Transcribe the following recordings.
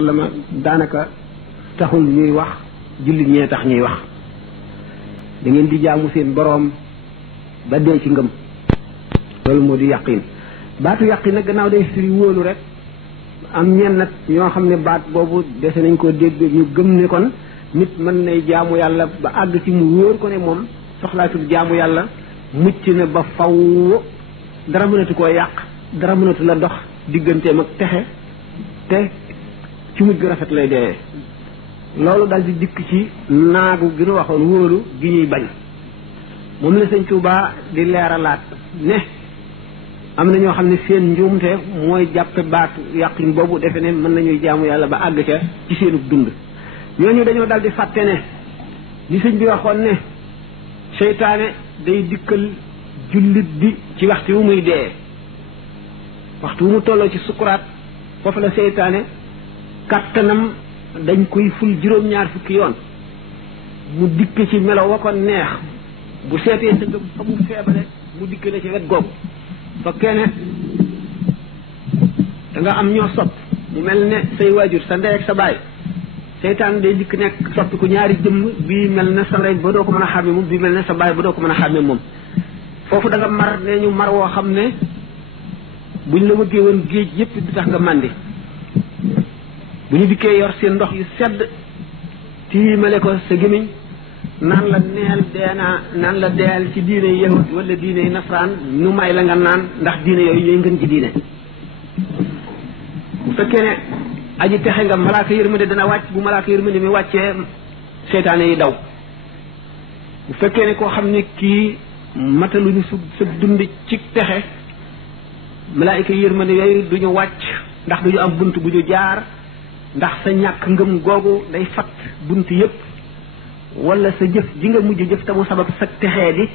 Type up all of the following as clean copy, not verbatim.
lama daanaka taxul ñuy wax jullit ñee tax ñuy wax da ngeen di jaamu seen boroom ba dee ci ngëm loolu moo di yàqin baatu yàqin nag gannaaw day firi wóolu rek am ñenn nag ñoo xam ne baat boobu dese nañ ko dégg ñu gëm ne kon nit mën nay jaamu yàlla ba àgg ci mu wóor ko ne moom soxlaatul jaamu yàlla mucc na ba faw dara mënatu koo yàq dara mënatu la dox digganteem ak texe te ci mujj gu rafet lay dee loolu dal di dikk ci naagu gi nu waxoon wóolu gi ñuy bañ moom la sëñ Tuubaa di leeralaat ne am na ñoo xam ne seen njuumte mooy jàppe baatu yàqin boobu defe ne mën nañuy jaamu yàlla ba àgg ca ci seenu dund ñooñu dañoo dal di fàtte ne li sëñ bi waxoon ne seytaane day dikkal jullit bi ci waxtu wu muy dee waxtu wu mu tolloo ci sukuraat foofu la seytaane kattanam dañ koy ful juróom-ñaar fukki yoon mu dikk ci melo wa ko neex bu seetee sa ngëm fa mu feebale mu dikk la ci wet googu fekkee ne da nga am ñoo sopp mu mel ne say waajur sa ndey ak sa baay seytaan day dikk nekk soppiku ñaari jëmm bii mel ne sa ndey ba doo ko mën a xàmme moom bii mel ne sa baay ba doo ko mën a xàmme moom foofu da nga mar ne ñu mar woo xam ne buñ la wëggee woon géej yépp du tax nga màndi bu ñu dikkee yor seen ndox yu sedd tiimale ko sa gémmiñ naan la neel deenaa naan la deel ci diine yahud wala diine nasraan ñu may la nga naan ndax diine yooyu ñooy ngën ci diine bu fekkee ne aji texe nga malaaka yërmande dana wàcc bu malaaka yërmande mi wàccee seytaane yi daw bu fekkee ne koo xam ne kii mataluñu sa dund ci texe malaayika yërmande yooyu duñu wàcc ndax duñu am bunt bu ñu jaar ndax sa ñàkk ngëm googu day fat bunt yépp wala sa jëf ji nga mujj jëf te mu sabab sa texee di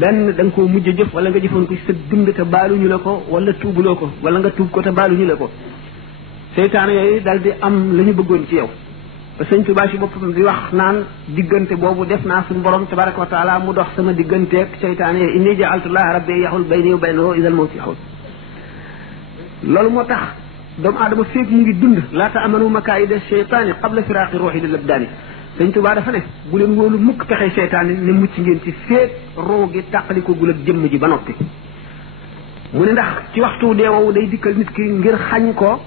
benn da nga koo mujj jëf wala nga jëfoon ko sa dund te baaluñu la ko wala tuubuloo ko wala nga tuub ko te baaluñu la ko seytaan yooyu dal di am la ñu bëggoon ci yow ba sëñ Tuubaa ci boppam di wax naan diggante boobu def naa suñu borom tabaraka wa taala mu dox sama digganteeg seytaan yooyu inni ja'altullaha rabbi yaxul bayni wa baynahu idal mawti yaxul loolu moo tax doomu aadama féeg mu ngi dund laata amanu makaayida seytaani qabla firaaqi ruuxi lil abdaani sëñ Tuubaa dafa ne bu leen wóolu mukk pexe seytaani ne mucc ngeen ci féeg ruu gi tàqaliko gul ak jëmm ji ba noppi mu ne ndax ci waxtu dee woowu day dikkal nit ki ngir xañ ko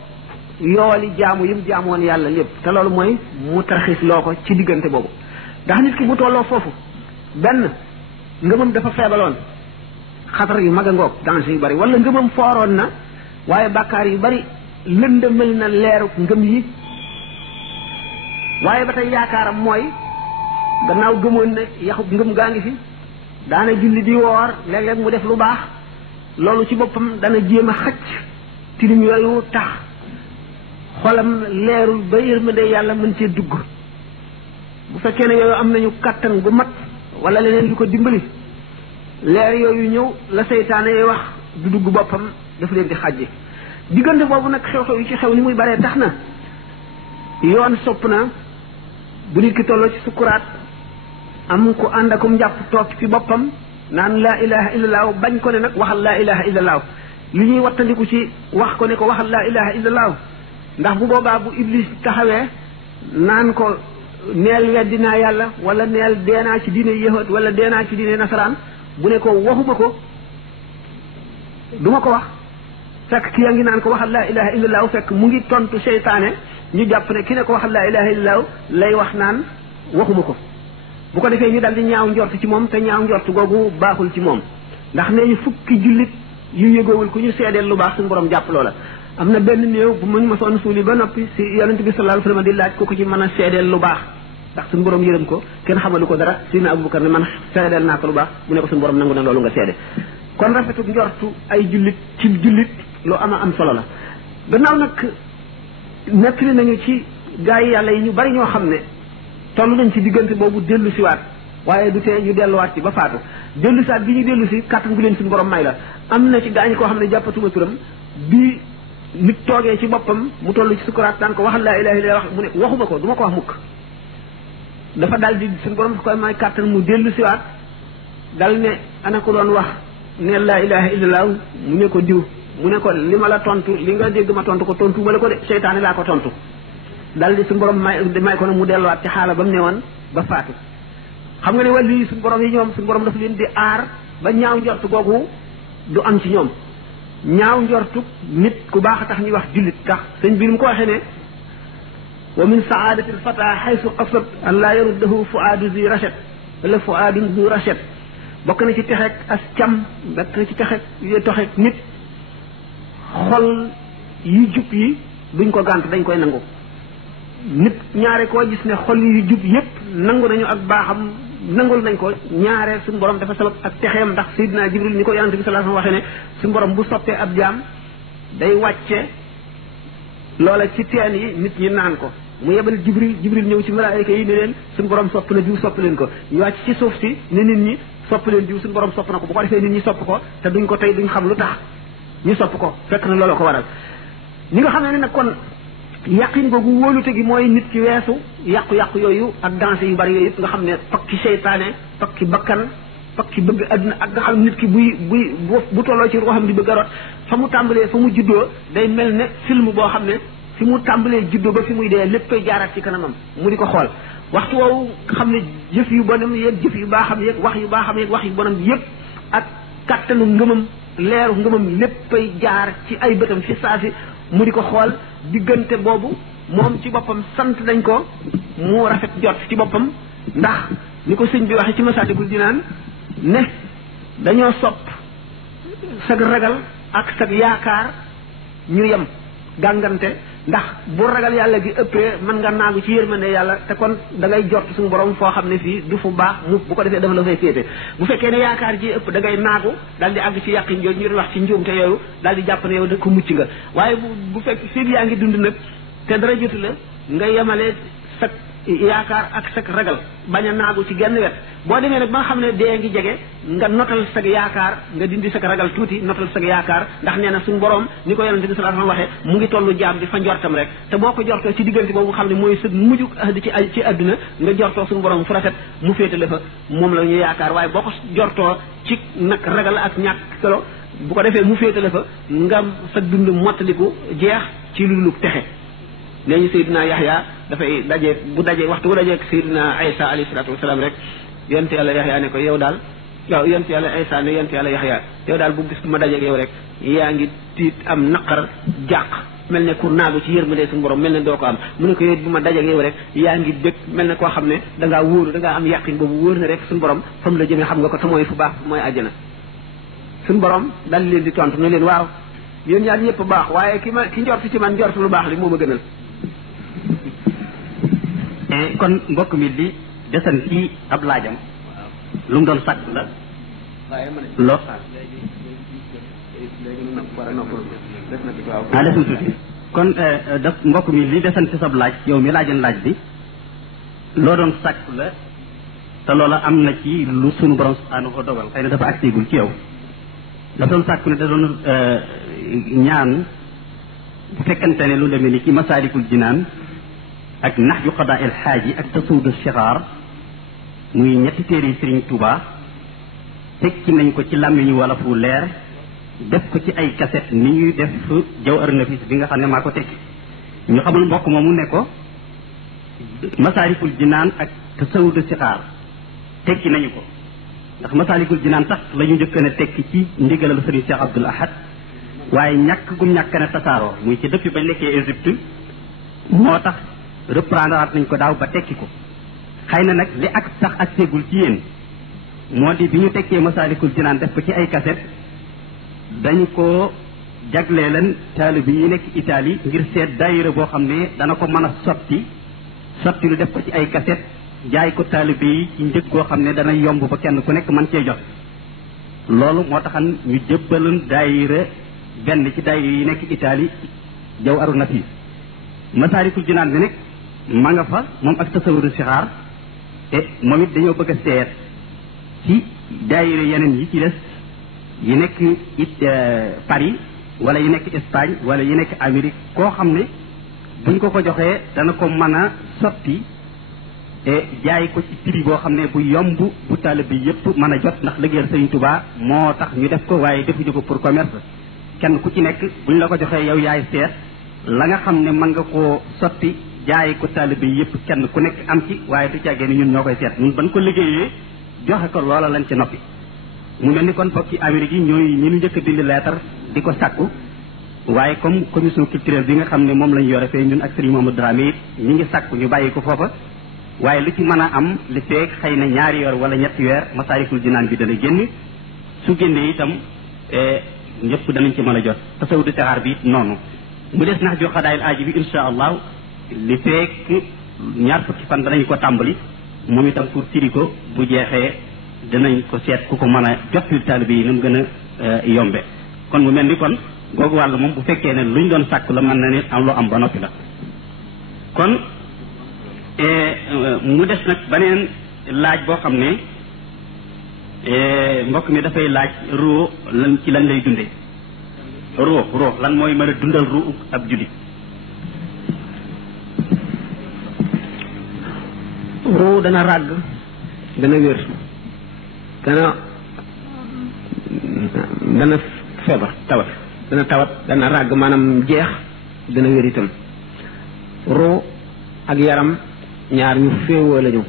yooli jaamu yim jaamoon yàlla lépp te loolu mooy mu tarxis loo ko ci diggante boobu ndax nit ki bu tolloo foofu benn ngëmam dafa feebaloon xatar yu mag a ngoog danger yu bari wala ngëmam fooroon na waaye bàkkaar yu bari lëndëmal na leeru ngëm yi waaye ba tey yaakaaram mooy gannaaw gëmoon ne yaxub ngëm gaa ngi fi daana julli di woor léeg-léeg mu def lu baax loolu ci boppam dana jéem a xacc tilim yooyu tax xolam leerul ba yërmande yàlla mën cee dugg bu fekkee ne yooyu am nañu kàttan gu mat wala leneen lu ko dimbali leer yooyu ñëw la seytaane yooyu wax du dugg boppam dafa leen di xàjji diggante boobu nag xew-xew yi ci xew ni muy baree tax na yoon sopp na bu nit ki tolloo ci sukuraat am ku ànd akum njàpp toog ci boppam naan laa ilaha illallah bañ ko ne nag waxal laa ilaha illallah li ñuy wattandiku ci wax ko ne ko waxal laa ilaha illallah ndax bu boobaa bu iblis taxawee naan ko neel weddi naa yàlla wala neel deenaa ci diine yahud wala deenaa ci diine nasaraan bu ne ko waxuma ko duma ko wax fekk ki yaa ngi naan ko waxal laa ilaha illallah fekk mu ngi tontu seytaane ñu jàpp ne ki ne ko waxal laa ilaha illallah lay wax naan waxuma ko bu ko defee ñu dal di ñaaw njort ci moom te ñaaw njort googu baaxul ci moom ndax nee ñu fukki jullit yu yëgoowul ku ñu seedeel lu baax suñu borom jàpp loola am na benn néew bu muñ ma soon suuli ba noppi si yonent bi sallallahu alayhi wasallam di laaj ko ci mën a seedeel lu baax ndax suñu borom yërëm ko kenn xamalu ko dara Sidina Abubakar ne man seedeel naa ko lu baax mu ne ko suñu borom nangu na loolu nga seede kon rafetu njortu ay jullit ci jullit lu am solo la gannaaw nag nettali nañu ci gaa yi yàlla yi ñu bari ñoo xam ne toll nañ ci diggante boobu dellu siwaat waaye du tee ñu delluwaat ci ba faatu dellu siwaat bi ñu dellu si kàttan gu leen suñu borom may la am na ci gaa ñi koo xam ne jàppatuma turam bi nit toogee ci boppam mu toll ci sukuraat daan ko waxal laa ilaha illallah mu ne waxuma ko du ma ko wax mukk dafa dal di suñu borom koy may kàttan mu dellu siwaat dal ne ana ko doon wax ne laa ilaha illallah mu ne ko diw mu ne ko li ma la tontu li nga dégg ma tontu ko tontu ma la ko de seytaane laa ko tontu dal di suñu borom may ko nag mu delluwaat ci xaala ba mu ne woon ba faatu xam nga ne wàllu yi suñu borom yi ñoom suñu borom dafa leen di aar ba ñaaw njortu googu du am ci ñoom ñaaw njortu nit ku baax a tax ñuy wax jullit tax sëñ bi mu ko waxee ne wa min saadati alfata xaysu qasat an laa yaruddahu fuaadu zi rachet wala fuaadun zi rachet bokk na ci texeeg as cam bokk na ci toxeeg nit xol yu jub yi duñ ko gànt dañ koy nangu nit ñaare koo gis ne xol yu jub yépp nangu nañu ak baaxam nangul nañ ko ñaare suñu borom dafa sabab ak texeem ndax Seydina Jibril ni ko yonante bi sallallahu alayhi wasallam waxee ne suñu borom bu soppee ab jaam day wàcce loola ci teen yi nit ñi naan ko mu yebal Jibril ñëw ci malaayika yi ne leen suñu borom sopp na diw sopp leen ko ñu wàcc ci suuf si ne nit ñi sopp leen diw suñu borom sopp na ko bu ko defee nit ñi sopp ko te duñ ko tey duñ xam lu tax ñu sopp ko fekk na loolu ko waral ñi nga xam ne nag kon yàqin googu wóolute gi mooy nit ki weesu yàqu-yàqu yooyu ak danse yu bari yooyu yëpp nga xam ne pakki seytaane pakki bakkan pakki bëgg àdduna ak nga xam nit ki bu tolloo ci ruuxam di bëgg a rot fa mu tàmbalee fa mu juddoo day mel ne film boo xam ne fi mu tàmbalee juddoo ba fi muy dee lépp koy jaaraat ci kanamam mu di ko xool waxtu woowu nga xam ne jëf yu bonam yeeg jëf yu baaxam yeeg wax yu baaxam yeeg wax yu bonam yëpp ak kattanu ngëmam leeru ngëmam léppay jaar ci ay bëtam fi saasi mu di ko xool diggante boobu moom ci boppam sant nañ ko mu rafet jot ci boppam ndax ni ko sëñ bi waxee ci Masaalikul Jinaan ne dañoo sopp sag ragal ak sag yaakaar ñu yem gàngante ndax bu ragal yàlla gi ëppee mën nga naagu ci yërmande yàlla te kon da ngay jot suñu borom foo xam ne fii du fu baax mu bu ko defee dafa la fay féete bu fekkee ne yaakaar ji ëpp da ngay naagu daal di àgg ci yàqin jooju ñu doon wax ci njuumte yooyu daal di jàpp ne yow da ko mucc nga waaye bu fekk fii yaa ngi dund nag te dara jotu la nga yemale sa yaakaar ak sa ragal bañ a naagu ci genn wet boo demee nag ba nga xam ne dee ngi jege nga notal sa yaakaar nga dindi sa ragal tuuti notal sa yaakaar ndax nee na suñu borom ni ko yonente bi sallallahu alayhi wasallam waxee mu ngi tollu jaam bi fa njortam rek te boo ko jortoo ci diggante boobu nga xam ne mooy sa mujj ci àdduna nga jortoo suñu borom fu rafet mu féetale fa moom la ñu yaakaar waaye boo ko jortoo ci nag ragal ak ñàkk solo bu ko defee mu féetale fa nga sa dund mottaliku jeex ci lu texe nee ñu Seydina Yaxya dafay daje bu daje waxtu bu dajeeg Seydina Aysa alayhi salaatu wasalaam rek yonent yàlla Yaxya ne ko yow daal waaw yonent yàlla Aysa ne yonent yàlla Yaxya yow daal bu gis ma dajeeg yow rek yaa ngi tiit am naqar jàq mel ne ku naagu ci yërmande suñu borom mel ne doo ko am mu ne ko yow bu ma dajeeg yow rek yaa ngi bëgg mel ne koo xam ne dangaa wóoru dangaa am yàqin boobu wóor na rek suñu borom fa mu la jëmee xam nga ko te mooy fu baax mooy àjjana suñu borom dal leen di tontu ne leen waaw yéen ñaar ñëpp baax waaye ki njort ci man njort lu baax li moo ma gënal kon mbokk mi li desan ci ab laajam lu mu doon sàkk la lo des na tuuti kon daf mbokk mi li desan ci sab laaj yow mi laajan laaj bi loo doon sàkk la te loola am na ci lu sunu borom subhanahu wa dogal xëy na dafa agseegul ci yow dafa doon sàkk ne da doon ñaan bu fekkante ne lu demee ni ci Masaalikul Jinaan ak Nahju Qadaa il Xaaji ak Tasuudu Sixaar muy ñetti téere Sëriñ Tuubaa tekki nañ ko ci làmmiñu wala fu leer def ko ci ay kaset ni ñuy def Jawhar Nafis bi nga xam ne maa ko tekki ñu xamul mbokk moomu ne ko Masaalikul Jinaan ak Tasuudu Sixaar tekki nañu ko ndax Masaalikul Jinaan sax la ñu njëkk a tekki ci ndigalal Sëriñ Cheikh Abdoul Ahad waaye ñàkk gum ñàkk na tasaaroo muy ci depuis bañ nekkee Égypte moo tax reprendre nañ ko daaw ba tekki ko xëy na nag li ak sax ak seegul ci yéen moo di bi ñu tekkee Masaalikul Jinaan def ko ci ay kaset dañ ko jaglee leen taalibe yi nekk Italie ngir seet daayira boo xam ne dana ko mën a sotti lu def ko ci ay kaset jaay ko taalibe yi ci njëg goo xam ne dana yomb ba kenn ku nekk mën cee jot loolu moo taxan ñu jëbbaloon daayira benn ci daayira yi nekk Italie Jawharu Nafis Masaalikul Jinaan bi nag ma nga fa moom ak Tasawudu Sixaar te moom it dañoo bëgg a seet ci daayira yeneen yi ci des yi nekk it Paris wala yi nekk Espagne wala yi nekk Amérique koo xam ne buñ ko joxee dana ko mën a sotti te jaay ko ci prix boo xam ne bu yomb bu taalibe bi yëpp mën a jot ndax liggéeyal Sëriñ Tuubaa moo tax ñu def ko waaye defuñu ko pour commerce kenn ku ci nekk buñ la ko joxee yow yaay seet la nga xam ne mën nga koo sotti jaay ko taalibe yi yëpp kenn ku nekk am ci waaye du càggee ni ñun ñoo koy seet ñun ban ko liggéeyee joxe ko loola lañ ci noppi. mu mel ni kon bokk ci Amérique yi ñooy ñi ñu njëkk a bind leetar di ko sàkku waaye comme commission culturelle bi nga xam ne moom lañ yore fee ñun ak Serigne Mamadou Dramé it ñi ngi sàkku ñu bàyyi ko foofa waaye lu ci mën a am li feeg xëy na 2 weer wala 3 weer Masaalikul Jinaan bi dana génn su génnee itam ñëpp danañ ci mën a jot tasawudu sixaar bi it noonu mu des nax jo xadaayil aaji bi insha allah li feeg 2 fukki fan danañ ko tàmbali moom itam pour tiri ko bu jeexee danañ ko seet ku ko mën a jot yu taalibe yi nu mu gën a yombe kon mu mel ni kon googu wàll moom bu fekkee ne luñ doon sàkk la mën na ne am loo am ba noppi la kon mu des nag beneen laaj boo xam ne mbokk mi dafay laaj ruu lan ci lan lay dundee ruu lan mooy mën a dundal ruu ab jullit ruu dana ràgg dana wér dana feebar tawat dana ràgg maanaam jeex dana wér itam ruu ak yaram ñaar ñu féewoo lañu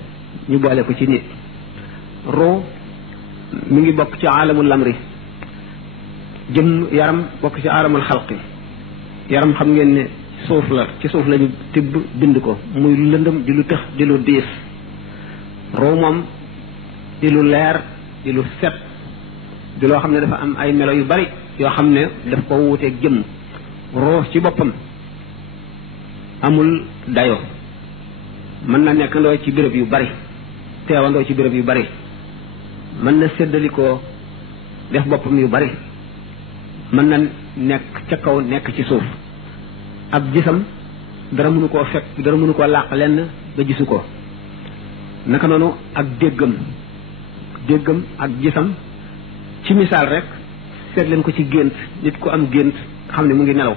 ñu boole ko ci nit ruu mi ngi bokk ci aalamul lamri yaram bokk ci aalamul xalqi yaram xam ngeen ne suuf la ci suuf lañu tibb bind ko muy lu lëndëm di lu tëx di lu diis ruu moom di lu leer di lu set di loo xam ne dafa am ay melo yu bari yoo xam ne daf ko wuuteeg jëmm ruu ci boppam amul dayo mën na nekkandoo ci béréb yu bari teewandoo ci béréb yu bari mën na séddalikoo def boppam yu bari mën na nekk ca kaw nekk ci suuf ab gisam dara mënu koo fekk dara mënu koo làq lenn ba gisu ko naka noonu ak déggam ak gisam ci misaal rek seet leen ko ci gént nit ku am gént xam ne mu ngi nelaw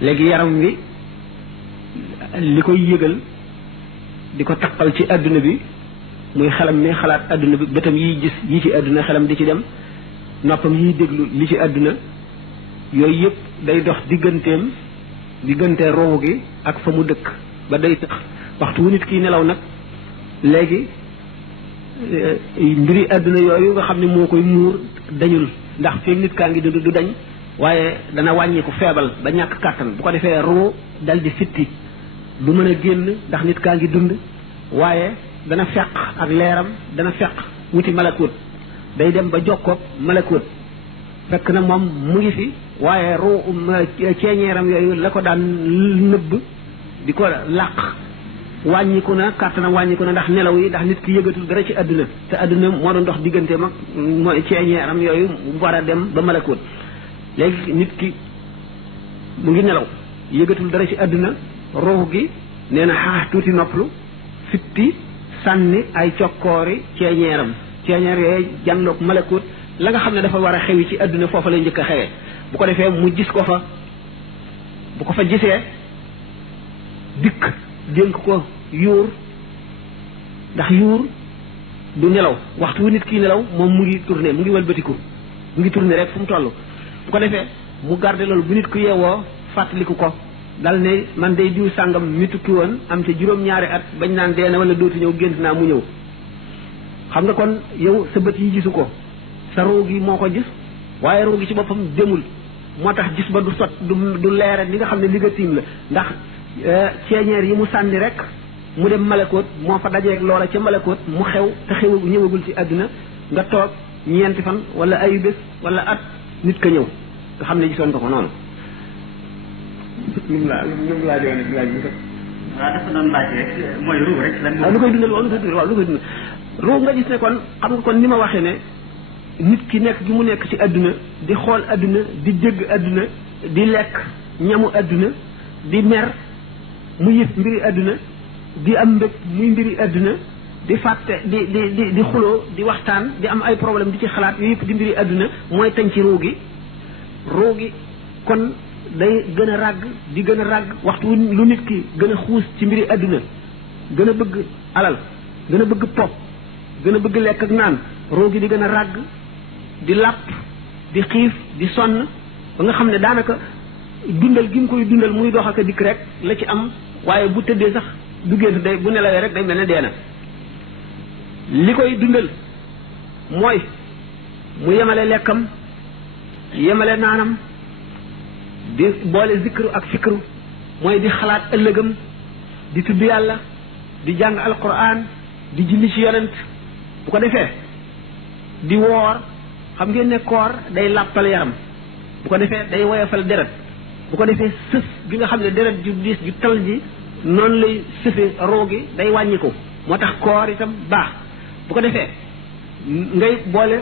léegi yaram wi li koy yëgal di ko taqal ci àdduna bi muy xelam mi xalaat àdduna bi bëtam yiy gis yi ci àdduna xelam di ci dem noppam yiy déglu li ci àdduna yooyu yëpp day dox diggante roowu gi ak fa mu dëkk ba day tax waxtu wu nit kiy nelaw nag léegi mbiri àdduna yooyu nga xam ne moo koy muur dañul ndax feeg nit kaa ngi dund du dañ waaye dana wàññiku feebal ba ñàkk kàttan bu ko defee ruu dal di fitti du mën a génn ndax nit kaa ngi dund waaye dana feq ak leeram dana feq wuti malakut day dem ba jokkoog malakut fekk na moom mu ngi fi waaye ruu ceeñeeram yooyu la ko daan nëbb di ko làq wàññiku na kàttanam wàññiku na ndax nelaw yi ndax nit ki yëgatul dara ci àdduna te àdduna moo doon dox diggante mag mooy ceeñeeram yooyu war a dem ba malakut léegi nit ki mu ngi nelaw yëgatul dara ci àdduna ruux gi nee na xaax tuuti nopplu fitti sànni ay cokkoori ceeñeeram ceeñeer yooyu jànloog malakut la nga xam ne dafa war a xewi ci àdduna foofa lay njëkk a xewee bu ko defee mu gis ko fa bu ko fa gisee dikk dénk ko yuur ndax yuur du nelaw waxtu wu nit kii nelaw moom mu ngi tourné mu ngi walbatiku mu ngi tourné rek fu mu toll bu ko defee mu garde loolu bu nit ku yeewoo fàttaliku ko dal ne man day diw sàngam mi tukki woon am te 2 at bañ naan dee na wala dootu ñëw gént naa mu ñëw xam nga kon yow sa bët yi gisu ko sa ruu gi moo ko gis waaye ruu gi ci boppam demul moo tax gis ba du sot du leere li nga xam ne li nga tiim la ndax ceeñeer yi mu sànni rek mu dem malakoot moo fa dajeeg loola ca malakoot mu xew te ñëwagul ci àdduna nga toog 4 fan wala ay bés wala at nit ka ñëw nga xam ne gisoon nga ko noonu waaw dafa doon laaj rek mooy ruu rek lan lu koy dundal lu koy dundal ruu nga gis ne kon xam nga kon ni ma waxee ne nit ki nekk gi mu nekk ci àdduna di xool àdduna di dégg àdduna di lekk ñamu àdduna di mer mu yëg mbiri àdduna di am mbëg muy mbiri àdduna di fàtte di xuloo di waxtaan di am ay problème di ci xalaat yooyu yëpp di mbiri àdduna mooy tañ ci ruu gi kon day gën a ràgg di gën a ràgg waxtu lu nit ki gën a xuus ci mbiri àdduna gën a bëgg alal gën a bëgg pop gën a bëgg lekk ak naan ruu gi di gën a ràgg di làpp di xiif di sonn ba nga xam ne daanaka dundal gi mu koy dundal muy dox ak a dikk rek la ci am waaye bu tëddee sax du gént day bu nelawee rek day mel ne dee na li koy dundal mooy mu yemale lekkam yemale naanam di boole zikru ak fikru mooy di xalaat ëllëgam di tudd yàlla di jàng alquran di julli ci yonent bu ko defee di woor xam ngeen ne koor day làppal yaram bu ko defee day woyofal deret bu ko defee sëf gi nga xam ne deret ju diis ju tal ji noonu lay sëfe roo gi day wàññi ko moo tax koor itam baax bu ko defee ngay boole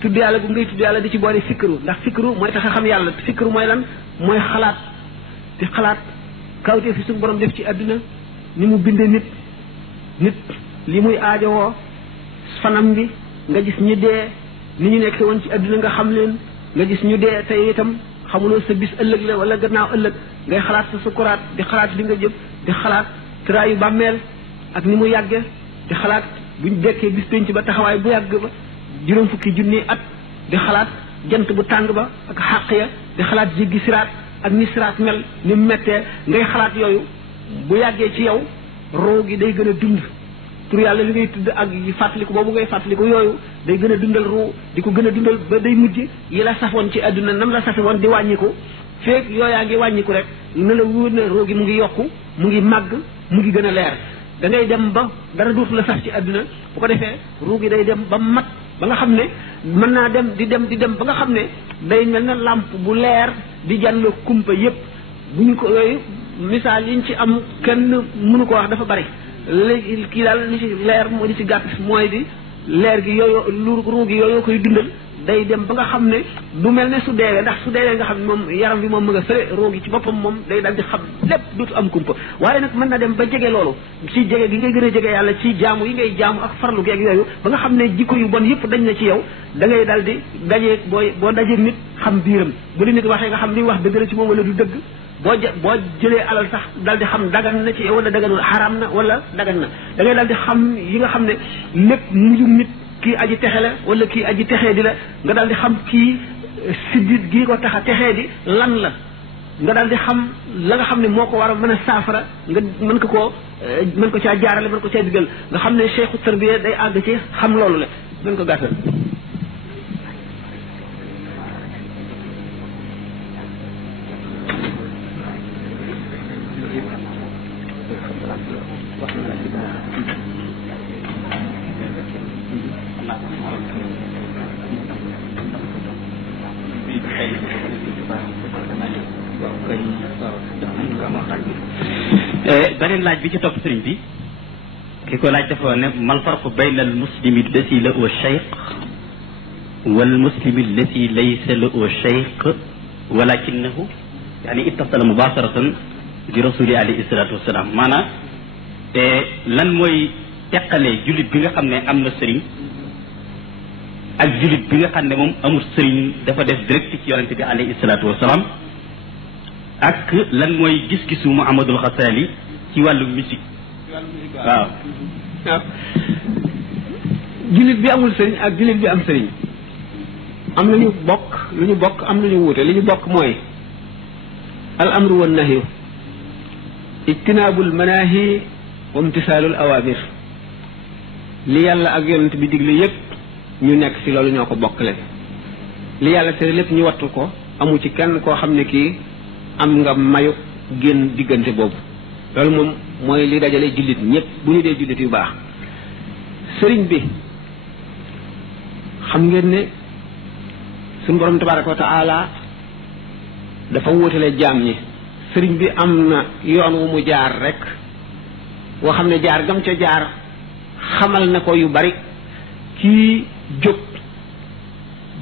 tudd yàlla bu ngay tudd yàlla di ci boole fikru ndax fikru mooy tax a xam yàlla fikru mooy lan mooy xalaat di xalaat kawtee fi suñu borom def ci àdduna ni mu bindee nit li muy aajowoo fanam bi nga gis ñu dee ni ñu nekk woon ci àdduna nga xam leen nga gis ñu dee tey itam xamuloo sa bis ëllëg la wala gannaaw ëllëg ngay xalaat sa sukuraat di xalaat li nga jëm di xalaat tëraayu bàmmeel ak ni mu yàgge di xalaat buñ dekkee bis penc ba taxawaay bu yàgg ba juróom fukki junni at di xalaat jant bu tàng ba ak xàq ya di xalaat jéggi siraat ak ni siraat mel ni mu mettee ngay xalaat yooyu bu yàggee ci yow roo gi day gën a dund tur yàlla li ngay tudd ak fàttaliku boobu ngay fàttaliku yooyu day gën a dundal ruu di ko gën a dundal ba day mujj yi la safoon ci àdduna nam la safe woon di wàññiku feeg yooyaa ngi wàññiku rek na la wóor ne roo gi mu ngi yokku mu ngi màgg mu ngi gën a leer da ngay dem ba dara dootu la saf ci àdduna bu ko defee ruu gi day dem ba mat ba nga xam ne mën naa dem di dem ba nga xam ne day mel na làmp bu leer di jànn kumpa yépp bu ñu ko yooyu misaal yiñ ci am kenn mënu ko wax dafa bari léegi kii daal li ci leer moo di ci gàtt mooy di leer gi yooyu ruu gi yooyu koy dundal day dem ba nga xam ne du mel ne su deewee ndax su deewee nga xam ne moom yaram bi moom mu nga fële ruu gi ci boppam moom day daal di xam lépp dootu am kumpa waaye nag mën na dem ba jege loolu ci jege gi ngay gën a jege yàlla ci jaamu yi ngay jaamu ak farlu geeg yooyu ba nga xam ne jikko yu bon yëpp dañ na ci yow da ngay daal di dajee boo dajee nit xam biiram bu li nit waxee nga xam li wax dëgg la ci moom wala du dëgg boo jëlee alal sax dal di xam dagan na ci yow wala daganul xaraam na wala dagan na da ngay dal di xam yi nga xam ne lépp mujum nit kii aji texe la wala kii aji texee di la nga dal di xam kii siddit gii ko tax a texee di lan la nga dal di xam la nga xam ne moo ko war a mën a saafara nga mën ko caa jaarale mën ko caa digal nga xam ne cheikhu tarbiya day àgg ci xam loolu la mën ko gàttal beneen laaj bi ci topp sëriñ bi ki ko laaj dafa ne mal farqu bayna al muslimi lati lahu shaykh wal muslimi lati laysa lahu shaykh walakinahu yani ittasala mubasharatan bi rasuli alayhi salatu wassalam maanaam lan mooy teqalee jullit bi nga xam ne am na sëriñ ak jullit bi nga xam ne moom amul sëriñ dafa def direct ci yonente bi alayhi salatu wassalam ak lan mooy gis-gisu Muhammadul Xasaali ci wàllu musique waaw jullit bi amul sëriñ ak jullit bi am sëriñ am lu ñu bokk am lu ñu wuute li ñu bokk mooy al amru wan nahyu ijtinaabul manaahi wa imtisaalul awaamir li yàlla ak yonent bi digle yépp ñu nekk ci loolu ñoo ko bokkale li yàlla tere lépp ñu wattu ko amu ci kenn koo xam ne kii am nga mayu génn diggante boobu loolu moom mooy li dajale jullit ñëpp bu ñu dee jullit yu baax sëriñ bi xam ngeen ne suñu borom tabaraka wa taala dafa wóotale jaam ñi sëriñ bi am na yoon wu mu jaar rek woo xam ne jaar gam ca jaar xamal na ko yu bari kii jóg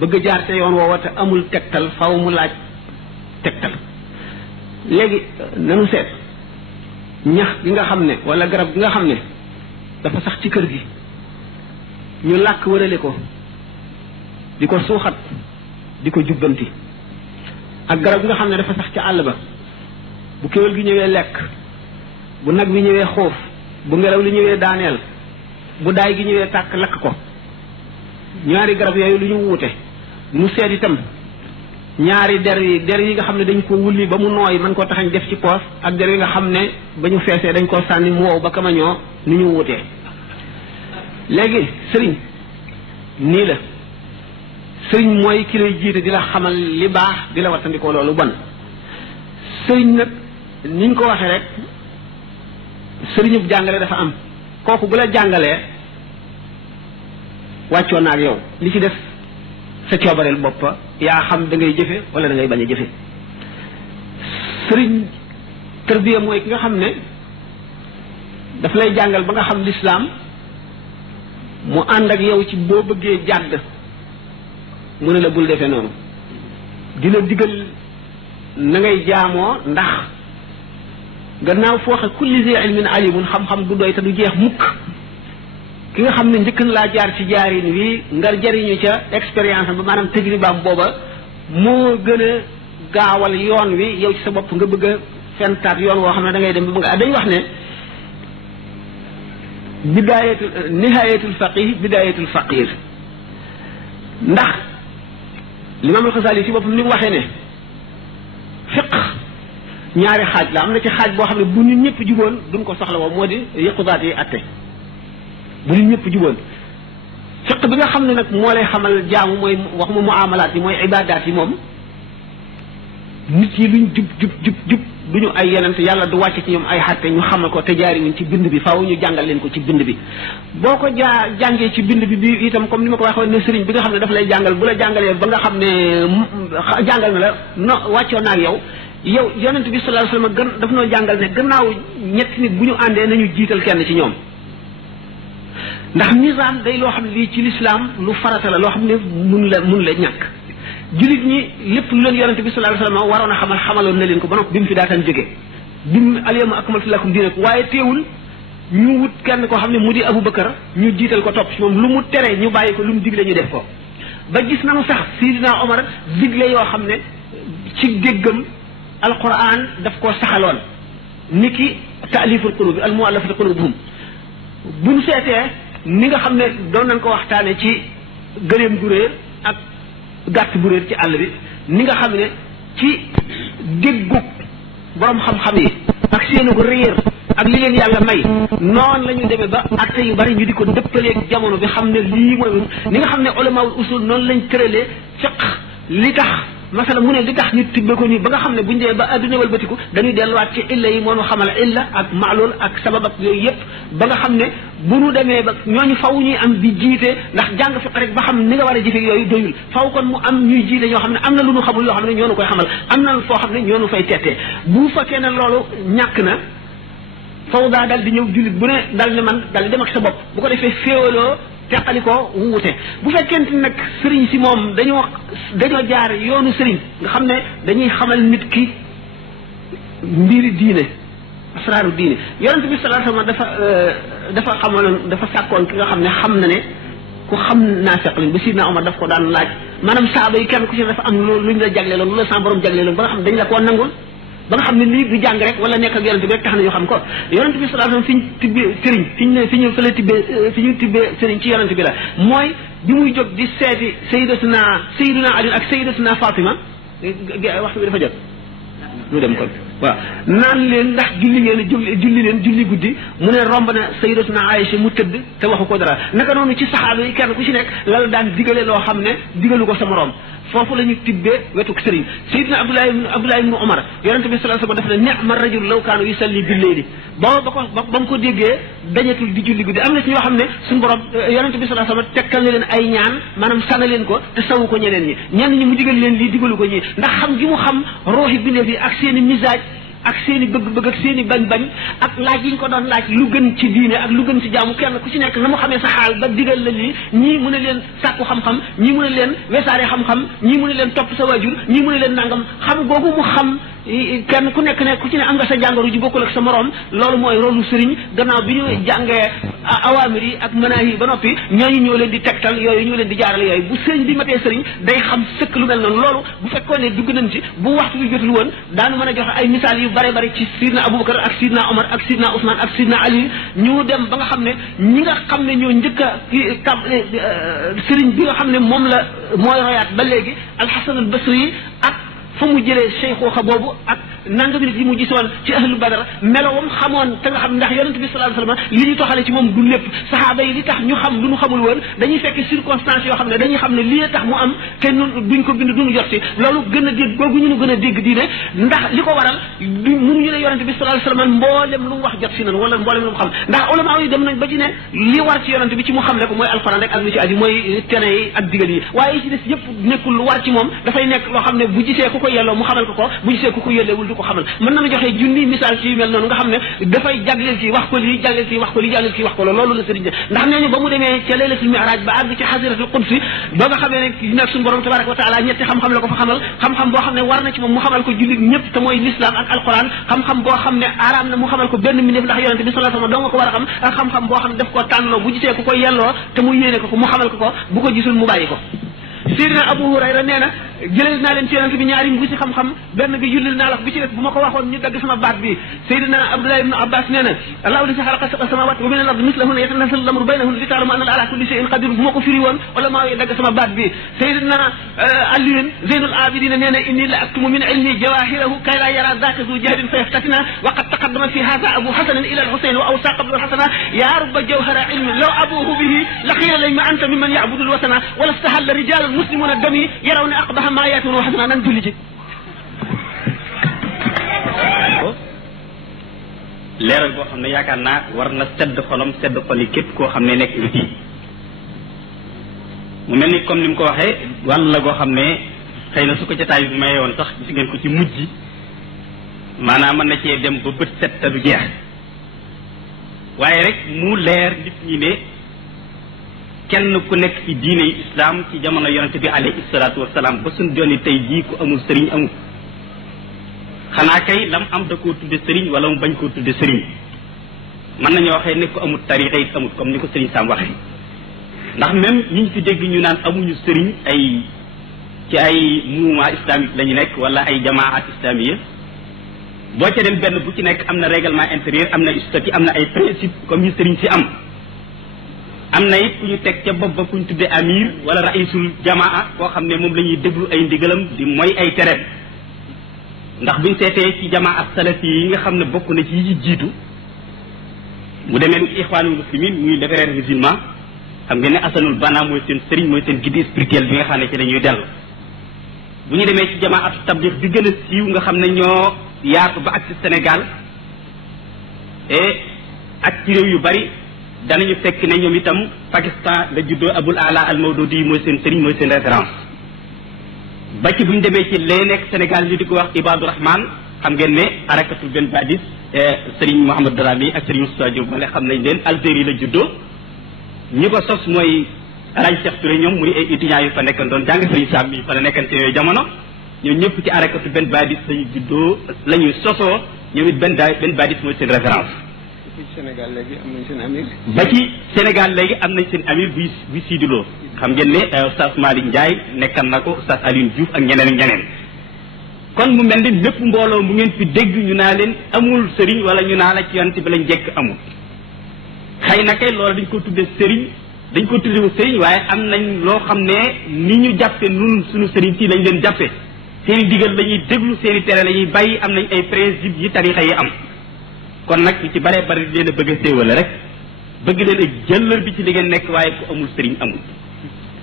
bëgg a jaar te yoon woowa te amul tegtal faw mu laaj tegtal léegi nanu seet ñax gi nga xam ne wala garab gi nga xam ne dafa sax ci kër gi ñu làkk wërale ko di ko suuxat di ko jubbanti ak garab gi nga xam ne dafa sax ca àll ba bu kéwél gi ñëwee lekk bu nag bi ñëwee xóof bu ngelaw li ñëwee daaneel bu daay gi ñëwee tàkk lakk ko ñaari garab yooyu lu ñu wuute mu seet itam ñaari der yi nga xam ne dañ ko wulli ba mu nooy mën koo taxañ def ci poos ak der yi nga xam ne ba ñu feesee dañ koo sànni mu wow ba kamañoo ni ñu wutee léegi sëriñ nii la sëriñ mooy ki lay jiite di la xamal li baax di la wattandikoo loolu bon sëriñ nag niñ ko waxee rek sëriñub jàngale dafa am kooku bu la jàngalee wàccoon na ak yow li ci def sa coobareel boppa yaa xam da ngay jëfe wala da ngay bañ a jëfe sëriñ tarbiya mooy ki nga xam ne daf lay jàngal ba nga xam lislaam mu ànd ak yow ci boo bëggee jàdd mu ne la bul defee noonu dina digal na ngay jaamoo ndax gannaaw foo xam kulli zi ilmin alimun xam-xam du doy te du jeex mukk ki nga xam ne njëkk na laa jaar ci jaarin wi nga jariñu ca expérience ba maanaam tajribaam booba moo gën a gaawal yoon wi yow ci sa bopp nga bëgg a fentaat yoon woo xam ne da ngay dem ba nga dañ wax ne bidayatul nihayatul faqih bidayatul faqir ndax l'imam al-Ghazali ci boppam ni mu waxee ne fiq ñaari xaaj la am na ci xaaj boo xam ne bu ñu ñëpp juboon duñ ko soxla woo moo di yëqudaat yi atte bu ñu ñëpp juboon fiq bi nga xam ne nag moo lay xamal jaamu mooy waxuma muamalaat yi mooy ibadaat yi moom nit yi luñ jub duñu ay yenente yàlla du wàcc ci ñoom ay xatte ñu xamal ko te jaariwuñ ci bind bi faaw ñu jàngal leen ko ci bind bi boo ko jàngee ci bind bi itam comme ni ma ko waxoon ne sëriñ bi nga xam ne daf lay jàngal bu la jàngalee ba nga xam ne jàngal na la no wàccoo naag yow yonent bi sallallahu alayhi wasallam daf noo jàngal ne gannaaw ñetti nit bu ñu àndee nañu jiital kenn ci ñoom ndax nizaam day loo xam ne lii ci lislaam lu farata la loo xam ne mun la ñàkk julit ñi lépp lu leen yonente bi sallallahu alayhi wasallam waroon a xamaloon na leen ko ba noppi bi mu fi daataan jóge bi mu alyawma akmaltu lakum diinakum waaye teewul ñu wut kenn koo xam ne mu di Abubakar ñu jiital ko topp ci moom lu mu tere ñu bàyyi ko lu mu digle ñu def ko ba gis nañu sax Sidina Omar digle yoo xam ne ci déggam alquran daf koo saxaloon niki taaliful qulubi al muallafati qulubuhum buñ seetee ni nga xam ne doon nañ ko waxtaane ci gëléem gu réer ak gàtt bu réer ci àll bi ni nga xam ne ci déggug borom xam-xam yi ak seenu ko réer ak li leen yàlla may noonu la ñu demee ba atte yu bari ñu di ko dëppaleeg jamono bi xam ne lii mooy ni nga xam ne ulamaul usul noonu lañ tëralee fiq li tax masala mu ne li tax ñu tibbe ko nii ba nga xam ne buñu dee ba adduna walbatiku dañuy delluwaat ci illa yi moo nu xamal illa ak maalul ak sabab ak yooyu yëpp ba nga xam ne bu nu demee ba ñooñu faw ñuy am di jiite ndax jàng fiq rek ba xam ni nga war a jëfe yooyu doyul faw kon mu am ñuy jiite ñoo xam ne am na lu nu xamul yoo xam ne ñoo nu koy xamal am na foo xam ne ñoo nu fay tettee bu fekkee ne loolu ñàkk na faw daa dal di ñëw jullit bu ne dal ne man dal di dem ak sa bopp bu ko defee féewaloo teqali ko wuute bu fekkente nag sëriñ si moom dañoo jaar yoonu sëriñ nga xam ne dañuy xamal nit ki mbiri diine asraaru diine yonent bi sallallahu alayhi wasallam dafa xamaloon dafa sàkkoon ki nga xam ne xam na ne ku xam naafeq lañ ba Sidna Omar daf ko daan laaj maanaam saaba yi kenn ku ci dafa am luñ la jagleeloon lu la sa borom jagleeloon ba nga xam dañ la koo nangul ba nga xam ne lii du jàng rek wala nekk ak yonent bi rek tax na ñu xam ko yonent bi sallallahu alayhi wasallam fi ñu tibbee sëriñ fi ñu tibbee sëriñ ci yonent bi la mooy bi muy jóg di seeti sayyidatuna Ali ak sayyidatuna Fatima waxtu bi dafa jot ñu dem kon waaw naan leen ndax julli leen julli guddi mu ne romb na sayyidatuna Aïcha mu tëdd te waxu ko dara naka noonu ci saxaaba yi kenn ku ci nekk la daan digale loo xam ne digalu ko sa morom foofu la ñu tibbee wetuk sëriñ Seydina Abdullah ibn Umar yonente bi sallallahu alayhi wasallam dafa ne ni'ma rajul law kaanu yusalli bil layli ba mu ko déggee dañatul di julli guddi am na ci ñoo xam ne suñu borom yonente bi sallallahu alayhi wasallam tekkal na leen ay ñaan maanaam sana leen ko te sawu ko ñeneen ñi ñenn ñi mu digal leen lii digalu ko ñi ndax xam gi mu xam rooxi bindeef yi ak seeni misaaj ak seeni bëgg-bëgg ak seeni bañ-bañ ak laaj yi ñu ko doon laaj lu gën ci diine ak lu gën ci jaamu kenn ku ci nekk na mu xamee sa xaal ba digal la lii ñii mu ne leen sàkku xam-xam ñii mu ne leen wesaare xam-xam ñii mu ne leen topp sa waajur ñii mu ne leen nangam xam googu mu xam kenn ku nekk ne ku ci ne am nga sa jàngoro ju bokkul ak sa morom loolu mooy rôle sëriñ gannaaw bi ñu jàngee awaamir yi ak manaahi yi ba noppi ñooñu ñoo leen di tegtal yooyu ñoo leen di jaarale yooyu bu sëriñ bi matee sëriñ day xam sëkk lu mel noonu loolu bu fekkoon ne dugg nañ ci bu waxtu bi jotul woon daanu mën a joxe ay misaal yu bare bare ci sidna Abubakar ak sidna Omar ak sidna Ousmane ak sidna Ali ñu dem ba nga xam ne ñi nga xam ne ñoo njëkk a sëriñ bi nga xam ne moom la mooy royaat ba léegi Alxasan al Basri ak fa mu jëlee cheikhuxa boobu ak nanga minute yi mu gisoon ci ahlu badar melowam xamoon te nga xam ndax yonent bi sallallahu alayhi wasallam li ñu toxale ci moom du lépp saxaaba yi li tax ñu xam lu ñu xamul woon dañuy fekk circonstances yoo xam ne dañuy xam ne lii tax mu am te nun duñ ko bind duñu jot ci loolu gën a dégg googu ñu gën a dégg diine ndax li ko waral mënuñu ne yonent bi sallallahu alayhi wasallam mboolem lu mu wax jot si nan wala mboolem lu mu xam ndax ulama yi dem nañ ba ci ne li war ci yonent bi ci mu xam le ko mooy alxuraan rek ak lu ci aju mooy tere yi ak digal yi waaye yi ci des yëpp nekkul lu war ci moom dafay nekk loo xam ne bu gisee ku ko yelloo mu xamal ko bu gisee ku ko yellewul du ko xamal mën na joxe junni misaal ci yu mel noonu nga xam ne dafay jagleel ci wax ko lii jagleel ci wax ko lii jagleel ci wax ko loolu la sëriñ ndax nee ñu ba mu demee ca laylatul mi'raj ba àgg ci xasiratul qudsi ba nga xamee ne nag suñu borom tabaraka wa taala ñetti xam-xam la ko fa xamal xam-xam boo xam ne war na ci moom mu xamal ko jullit ñëpp te mooy l'islam ak alquran xam-xam boo xam ne araam na mu xamal ko benn mbindeef ndax yonente bi sallallahu alayhi wasallam doo nga ko war a xam ak xam-xam boo xam ne daf koo tànnloo bu gisee ku ko yelloo te mu yéene ko mu xamal ko bu ko gisul mu bàyyi ko Seydina Abu Hurayra nee na jëlal naa leen ci yonent bi ñaari mbuusi xam-xam benn bi yullil naa la bi ci des bu ma ko waxoon ñu dagg sama baat bi Seydina Abdullah ibn Abbas nee na allahu lasi xalaqa sab'a samawati wa min al-ardi mislahunna yatanazzalu al-amru baynahunna li ta'lamu anna ala kulli shay'in qadir bu ma ko firi woon wala maa dagg sama baat bi Seydina Aliyun Zeynul Abidin nee na inni la aktumu min ilmi jawahirahu kay la yara dhaka zu jahdin fa yaftatina wa qad taqaddama fi hadha Abu Hasan ila al-Husayn wa awsa qabla al-Hasana ya rubba jawhara ilmin law abuhu bihi la qila lima anta mimman ya'budu al-watana wa lastahalla rijalun muslimuna dami yarawna aqbaha ma yatun wa hasana nan julli ci leeral boo xam ne yaakaar naa war na sedd xolam sedd xol yi képp koo xam ne nekk nga fii mu mel ni comme ni mu ko waxee wàll la goo xam ne xëy na su ko jotaay bi maye woon sax gis ngeen ko ci mujj maanaam mën na cee dem ba bët set te du jeex waaye rek mu leer nit ñi ne kenn ku nekk ci diine islam ci jamono yonente bi alayhi salaatu wasalaam ba suñ jonni tey jii ku amul sëriñ amul xanaa kay lam am da koo tudde sëriñ wala mu bañ koo tudde sëriñ mën nañoo waxee ne ko amul tarixa it amul comme ni ko sëriñ Sam waxee ndax même ñi ñu fi dégg ñu naan amuñu sëriñ ay ci ay mouvement islamique la ñu nekk wala ay jamaat islamiyya boo ca dem benn bu ci nekk am na règlement intérieur am na statut am na ay principe comme ñu sëriñ si am na it ku ñu teg ca bopp ba ku ñu tuddee amir wala raisul jamaa koo xam ne moom la ñuy déglu ay ndigalam di mooy ay tereem ndax buñ seetee ci jamaa ak salafi yi nga xam ne bokk na ci yi jiitu mu demee ni ixwaanul muslimin muy les frères musulmans xam ngeen ne asanul bana mooy seen sëriñ mooy seen guide spirituel bi nga xam ne ci la ñuy dellu bu ñu demee ci jamaa atu tablix bi gën a siiw nga xam ne ñoo yaatu ba ak ci Sénégal et ak ci réew yu bari danañu fekk ne ñoom itam Pakistan la juddoo Abul Ala al Mawdudi mooy seen sëriñ mooy seen référence ba ci bu ñu demee ci lee nekk Sénégal ñu di ko wax Ibadu Rahman xam ngeen ne arakatul benn badis sëriñ Mouhamad Darami ak sëriñ Moussa Diop male xam nañ leen Algérie la juddoo ñi ko sos mooy Alaaji Cheikh Touré ñoom muy ay étudiants yu fa nekkan doon jàng sëriñ Sam yi fa la nekkante yooyu jamono ñoom ñëpp ci arakatul benn badis lañu juddoo la ñuy sosoo ñoom it benn badis mooy seen référence Sénégal léegi am nañ seen amir ba ci Sénégal léegi am nañ seen amir buy siiduloo xam ngeen ne Oustaz Malick Ndiaye nekkan na ko Oustaz Alioune Diouf ak ñeneen ak ñeneen kon mu mel ni lépp mbooloo mu ngeen fi dégg ñu naa leen amul sëriñ wala ñu naa la ci yonent bi lañ jekk amul xëy na kay loolu dañ ko tudde sëriñ dañ ko tudde sëriñ waaye am nañ loo xam ne ni ñu jàppe nun suñu sëriñ si lañ leen jàppe seen i digal la ñuy déglu seen i tere la ñuy bàyyi am nañ ay principe yi tarixa yi am kon nag ñu ci bare bari leen a bëgg a séewale rek bëgg leen a jëllër bi ci li ngeen nekk waaye ku amul sëriñ amul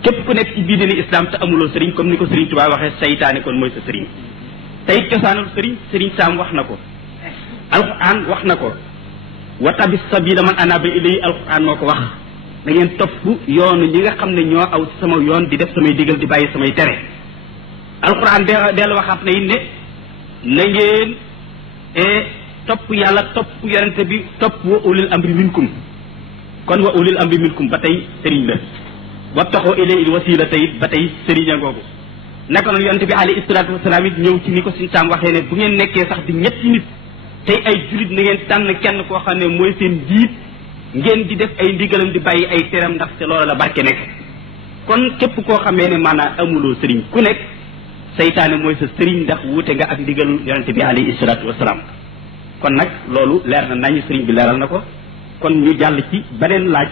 képp ku nekk ci biir dini islam te amuloo sëriñ comme ni ko sëriñ Tuubaa waxee saytaane kon mooy sa sëriñ tey cosaanul sëriñ Sam wax na ko alquran wax na ko wa tabi sabila man anaba ilay alquran moo ko wax da ngeen topp yoonu ñi nga xam ne ñoo aw ci sama yoon di def samay digal di bàyyi samay tere alquran dellu waxaat na it ne na ngeen topp yàlla topp yonente bi topp wa ulil amri minkum kon wa ulil amri minkum ba tey sëriñ la wa taxoo ilay il wasila tey ba tey sëriñ a ngoogu naka noonu yonent bi alayhi salaatu wasalaam it ñëw ci ni ko suñu saam waxee ne bu ngeen nekkee sax di ñetti nit tey ay julit na ngeen tànn kenn koo xam ne mooy seen jiit ngeen di def ay ndigalam di bàyyi ay teram ndax te loola la barke nekk kon képp koo xamee ne maanaam amuloo sëriñ ku nekk saytaane mooy sa sëriñ ndax wuute nga ak ndigal yonent bi alayhi salaatu wasalaam kon nag loolu leer na nañu sëriñ bi leeral na ko kon ñu jàll ci beneen laaj